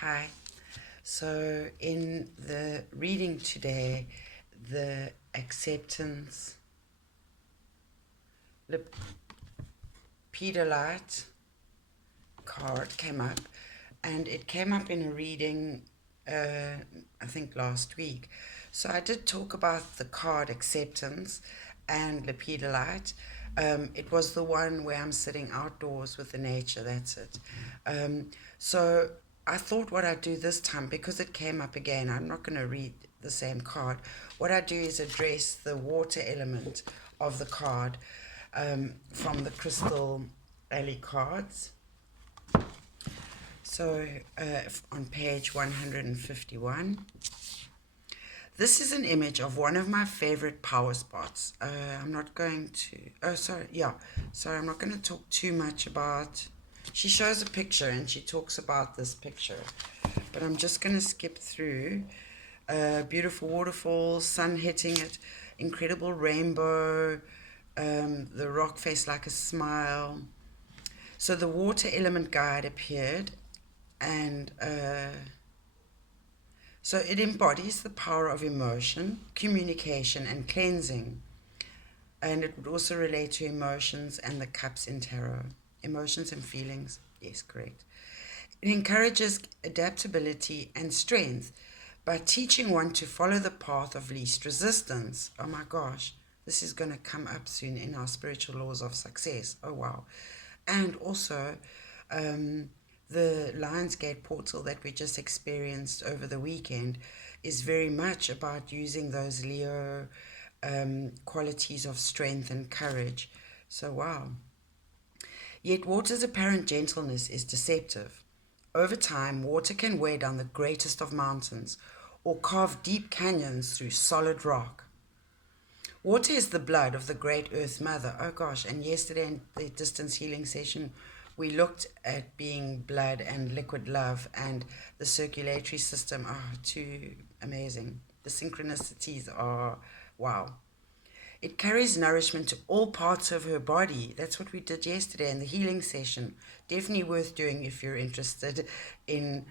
Hi. So, in the reading today, the acceptance Lepidolite card came up, and it came up in a reading, I think last week. So, I did talk about the card acceptance and Lepidolite. It was the one where I'm sitting outdoors with the nature, that's it. So I thought what I'd do this time, because it came up again, I'm not going to read the same card. What I do is address the water element of the card from the Crystal Alley cards. So on page 151. This is an image of one of my favorite power spots. I'm not going to, I'm not going to talk too much about, she shows a picture and she talks about this picture, but I'm just going to skip through. Beautiful waterfall, sun hitting it, incredible rainbow, the rock face like a smile. So the water element guide appeared, and so it embodies the power of emotion, communication, and cleansing. And it would also relate to emotions and the cups in tarot. Emotions and feelings. Yes, correct. It encourages adaptability and strength by teaching one to follow the path of least resistance. Oh my gosh, this is going to come up soon in our spiritual laws of success. Oh wow. And also, the Lionsgate portal that we just experienced over the weekend is very much about using those Leo qualities of strength and courage. So, wow. Yet water's apparent gentleness is deceptive. Over time, water can weigh down the greatest of mountains or carve deep canyons through solid rock. Water is the blood of the great Earth Mother. Oh gosh, and yesterday in the distance healing session, we looked at being blood and liquid love and the circulatory system. Oh, too amazing. The synchronicities are wow. It carries nourishment to all parts of her body. That's what we did yesterday in the healing session. Definitely worth doing if you're interested in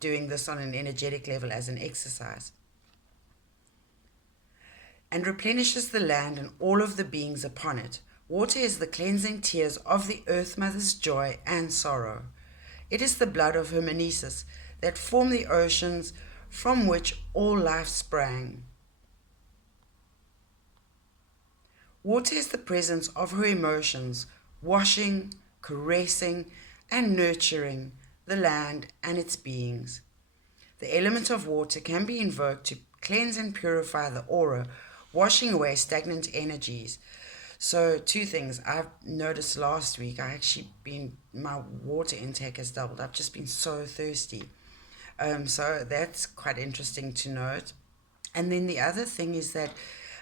doing this on an energetic level as an exercise. And replenishes the land and all of the beings upon it. Water is the cleansing tears of the Earth Mother's joy and sorrow. It is the blood of her Meneses that formed the oceans from which all life sprang. Water is the presence of her emotions, washing, caressing, and nurturing the land and its beings. The element of water can be invoked to cleanse and purify the aura, washing away stagnant energies. So, two things I've noticed last week, my water intake has doubled. I've just been so thirsty. So that's quite interesting to note. And then the other thing is that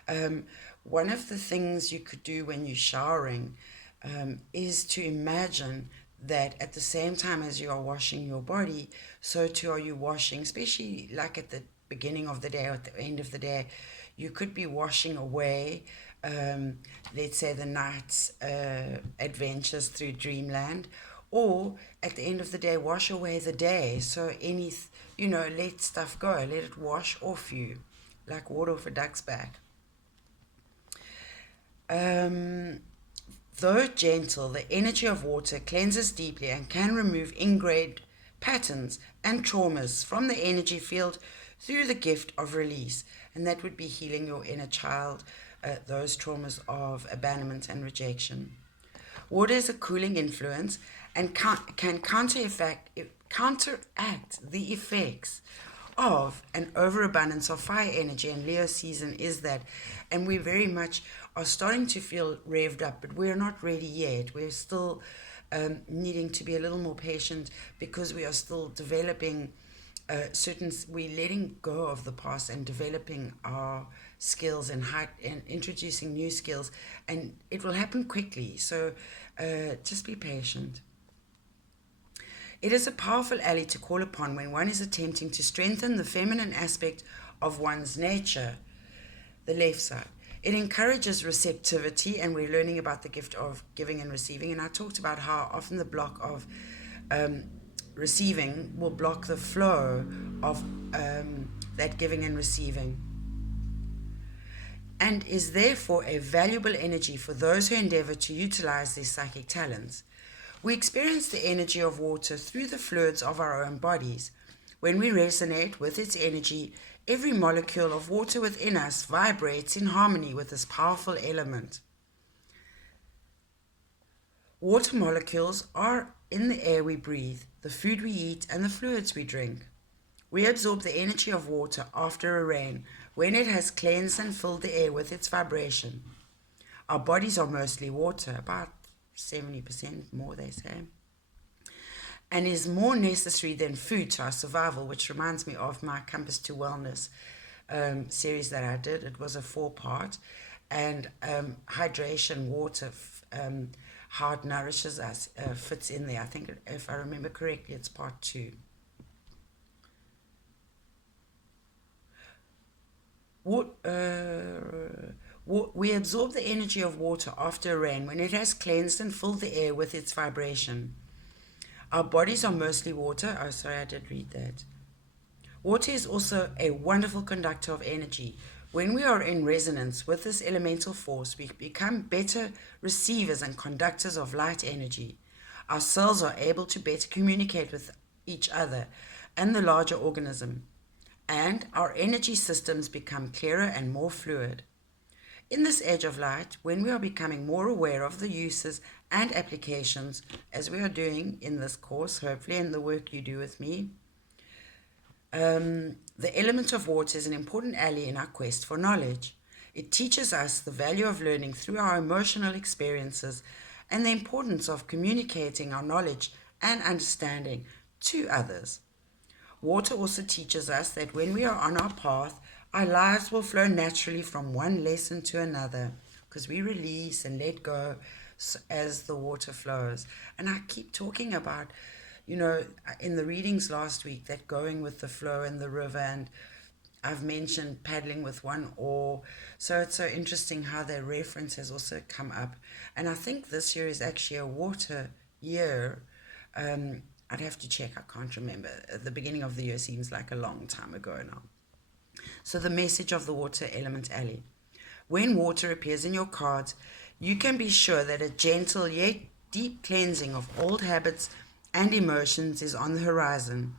um, one of the things you could do when you're showering is to imagine that at the same time as you are washing your body, so too are you washing, especially like at the beginning of the day or at the end of the day, you could be washing away, let's say, the night's adventures through dreamland, or at the end of the day, wash away the day. So let stuff go, let it wash off you, like water off a duck's back. Though gentle, the energy of water cleanses deeply and can remove ingrained patterns and traumas from the energy field through the gift of release. And that would be healing your inner child, those traumas of abandonment and rejection. Water is a cooling influence and can counteract the effects of an overabundance of fire energy, and Leo season is that. And we very much are starting to feel revved up, but we're not ready yet. We're still needing to be a little more patient because we are still developing we're letting go of the past and developing our skills and introducing new skills, and it will happen quickly. So just be patient. It is a powerful ally to call upon when one is attempting to strengthen the feminine aspect of one's nature, the left side. It encourages receptivity, and we're learning about the gift of giving and receiving. And I talked about how often the block of receiving will block the flow of that giving and receiving, and is therefore a valuable energy for those who endeavor to utilize their psychic talents. We experience the energy of water through the fluids of our own bodies. When we resonate with its energy, every molecule of water within us vibrates in harmony with this powerful element. Water molecules are in the air we breathe, the food we eat, and the fluids we drink. We absorb the energy of water after a rain, when it has cleansed and filled the air with its vibration. Our bodies are mostly water, about 70% more, they say, and is more necessary than food to our survival, which reminds me of my Compass to Wellness series that I did. It was a 4-part, and hydration, water, how it nourishes us, fits in there. I think, if I remember correctly, it's part 2. We absorb the energy of water after a rain when it has cleansed and filled the air with its vibration. Our bodies are mostly water. Oh, sorry, I did read that. Water is also a wonderful conductor of energy. When we are in resonance with this elemental force, we become better receivers and conductors of light energy. Our cells are able to better communicate with each other and the larger organism, and our energy systems become clearer and more fluid. In this age of light, when we are becoming more aware of the uses and applications, as we are doing in this course, hopefully, in the work you do with me, the element of water is an important ally in our quest for knowledge. It teaches us the value of learning through our emotional experiences and the importance of communicating our knowledge and understanding to others. Water also teaches us that when we are on our path, our lives will flow naturally from one lesson to another, because we release and let go as the water flows. And I keep talking about, in the readings last week, that going with the flow in the river, and I've mentioned paddling with one oar. So it's so interesting how that reference has also come up. And I think this year is actually a water year. I'd have to check, I can't remember. The beginning of the year seems like a long time ago now. So the message of the water element alley. When water appears in your cards, you can be sure that a gentle yet deep cleansing of old habits and emotions is on the horizon.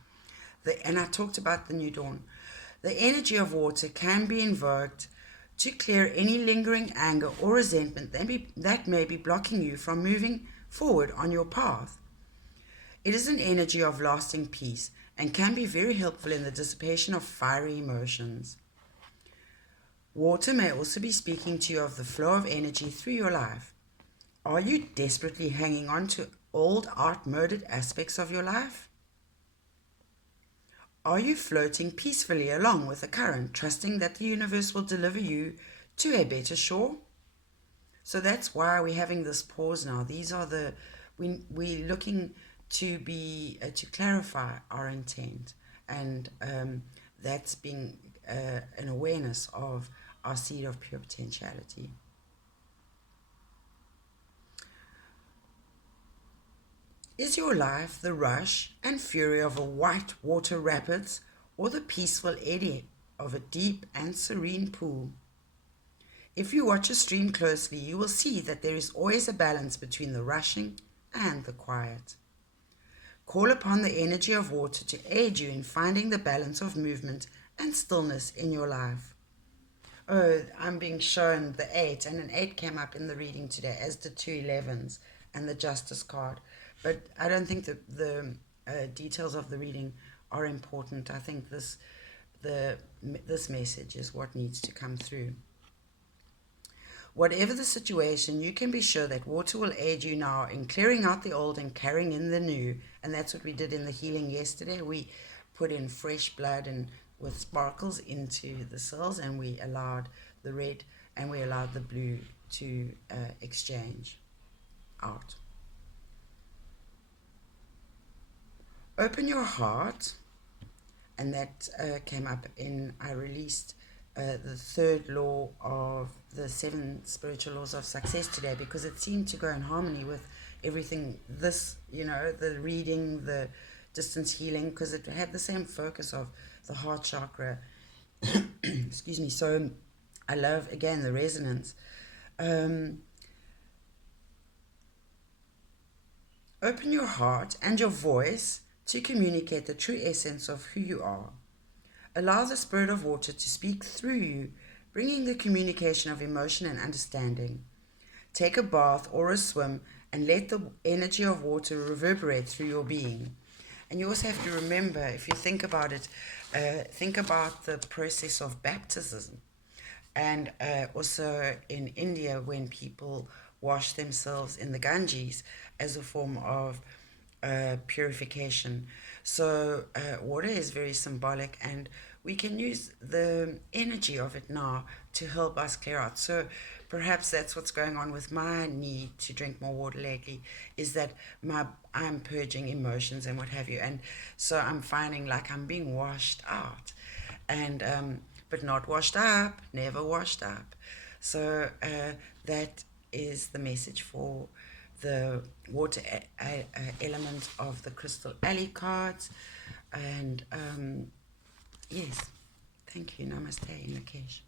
And I talked about the new dawn. The energy of water can be invoked to clear any lingering anger or resentment that may be blocking you from moving forward on your path. It is an energy of lasting peace and can be very helpful in the dissipation of fiery emotions. Water may also be speaking to you of the flow of energy through your life. Are you desperately hanging on to old outmoded aspects of your life? Are you floating peacefully along with the current, trusting that the universe will deliver you to a better shore? So that's why we're having this pause now. These are we're looking to to clarify our intent, and that's being an awareness of our seed of pure potentiality. Is your life the rush and fury of a white water rapids, or the peaceful eddy of a deep and serene pool? If you watch a stream closely, you will see that there is always a balance between the rushing and the quiet. Call upon the energy of water to aid you in finding the balance of movement and stillness in your life. Oh, I'm being shown the 8, and an 8 came up in the reading today, as did 2 11s and the Justice card. But I don't think that the details of the reading are important. I think this message is what needs to come through. Whatever the situation, you can be sure that water will aid you now in clearing out the old and carrying in the new. And that's what we did in the healing yesterday. We put in fresh blood and with sparkles into the cells, and we allowed the red and we allowed the blue to exchange out. Open your heart, and that came up in, I released the third law of the 7 spiritual laws of success today, because it seemed to go in harmony with everything, the reading, the distance healing because it had the same focus of the heart chakra. Excuse me. So I love, again, the resonance. Open your heart and your voice to communicate the true essence of who you are. Allow the spirit of water to speak through you, bringing the communication of emotion and understanding. Take a bath or a swim and let the energy of water reverberate through your being. And you also have to remember, if you think about it, think about the process of baptism. And also in India, when people wash themselves in the Ganges as a form of purification. So water is very symbolic, and we can use the energy of it now to help us clear out. So perhaps that's what's going on with my need to drink more water lately, is that I'm purging emotions and what have you, and so I'm finding like I'm being washed out, and but not washed up, never washed up. So that is the message for the water element of the Crystal Alley cards. And yes, thank you. Namaste, Nakesh.